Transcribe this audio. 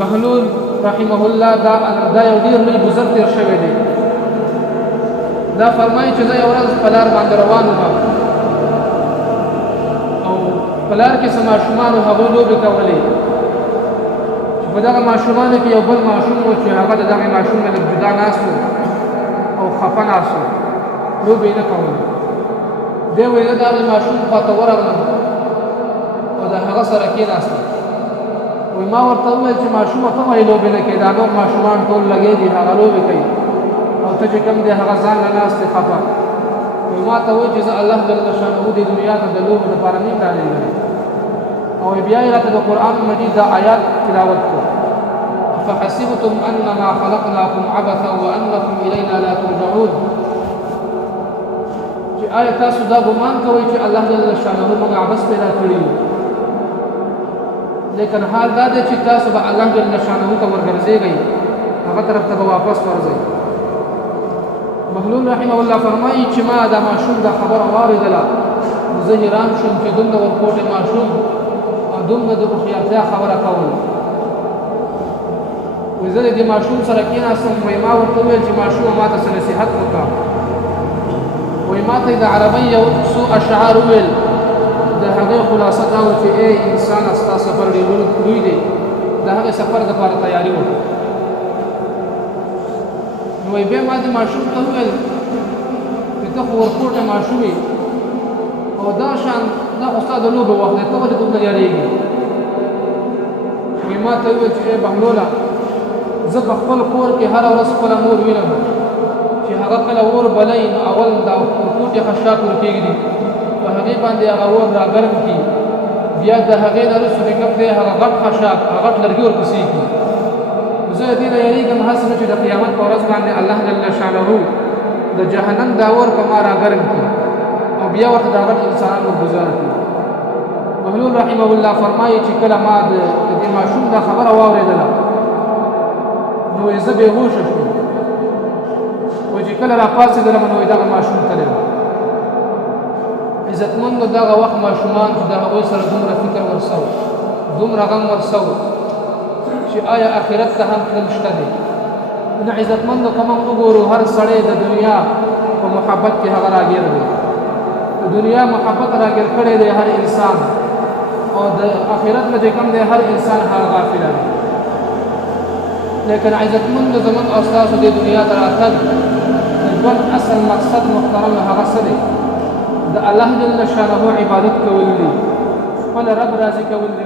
بهلول رحمه الله دا یو ډیر لوی گذر تیر شوی دی. دا فرمایي چې زه یو ورځ په لار باندې روان وم او په لار کې څه ماشومانو هغوی لوبې کولې چې په دغه ماشومانو کې یو بل ماشوم و چې هغه د دغې ماشوم نه لږ جدا ناست و او خفه ناست و، لوبې یې نه کولې. دی وایي زه د هغې ماشوم خواته ورغلم او د هغه سره کېناستم. وایي ما ورته وویل چې ماشومه ته ولې لوبې نه کوې؟ دا نور ماشومان ټول لګې دي هغه لوبې کوي او ته چې کوم دی هغه ځان له ناست دی خفه. وایي ما ته وایي چې زه الله جل شانه دې دنیا ته د لوبو لپاره نه یم رالېږلی. او بیا یې راته د قرآن مجید دا آیات تلاوت کړو: افحسبتم انما خلقناکم عبثا وانکم الینا لا ترجعون. چې آیا تاسو دا ګمان کوئ چې الله جل شانه موږ عبث پیدا کړي یو؟ لیکن حال دا دی چې تاسو به الله جل شانه ته ورګرځېږئ، هغه طرف ته به واپس ورځئ. بهلول رحمه الله فرمایي چې ما دا ماشوم دا خبره واورېدله نو زه حیران شوم چې دومره ورکوټې ماشوم او دومره د هوښیارتیا خبره کوله. وایي زه د دې ماشوم سره کېناستم. وایي ما ورته وویل چې ماشومه ما ته څه نصیحت وکړه. وایي ما ته یې د عربۍ یو څو اشعار وویل، د هغې خلاصه دا وه چې ای انسانه ستا سفر ډېر لوی دی، د هغې سفر دپاره تیاري وکړه. نو وایي بیا ما دې ماشوم ته وویل چې ته خو ورکوټه ماشوم یې او دا شان دا خو ستا د لوبې وخت دی، ته ولې دومره یارېږي؟ وایي ما ته وویل چې ای بهلوله زه په خپل کور کې هره ورځ خپله مور وینم چې هغه کله اور بلی نو اول دا ورکوټې خشاک ورکېږدي، په هغې باندې هغه اور راګرم کړي، بیا د هغې نه وروسته چې کوم دی هغه غټ خشاک هغه غټ لرګي ورپسې کړي. زه د دې نه یېرېږم هسې نه چې د قیامت په ورځ باندې الله جل شانه د جهنم دا اور په ما راګرم کړي او بیا ورته دا غټ انسانان ورګزار کړي. بهلول رحمه الله فرمایي چې کله ما د دې ماشوم دا خبره واورېدله نو زه بېهوشه شوم. وایي چې کله راپاڅېدلم نو دغه ماشوم تللی و. عزتمندو دغه وخت ماشومان چې د هغوی سره دومره فکر ورسو، دومره غم ورسو چې آیا آخرت ته هم تلل شته دی. نو عزتمندو که موږ وګورو هر سړی د دنیا په محبت کې هغه راګیر دی، د دنیا محبت راګیر کړی دی هر انسان، او د آخرت نه چې کوم دی هر انسان هغه غافله دی. لیکن عزتمندو زموږ او ستاسو د دنیا ته راتګ د ژوند اصل مقصد محترم هغه څه دی؟ د الله جل شانه عبادت کول دي، خپل رب راضي کول دي.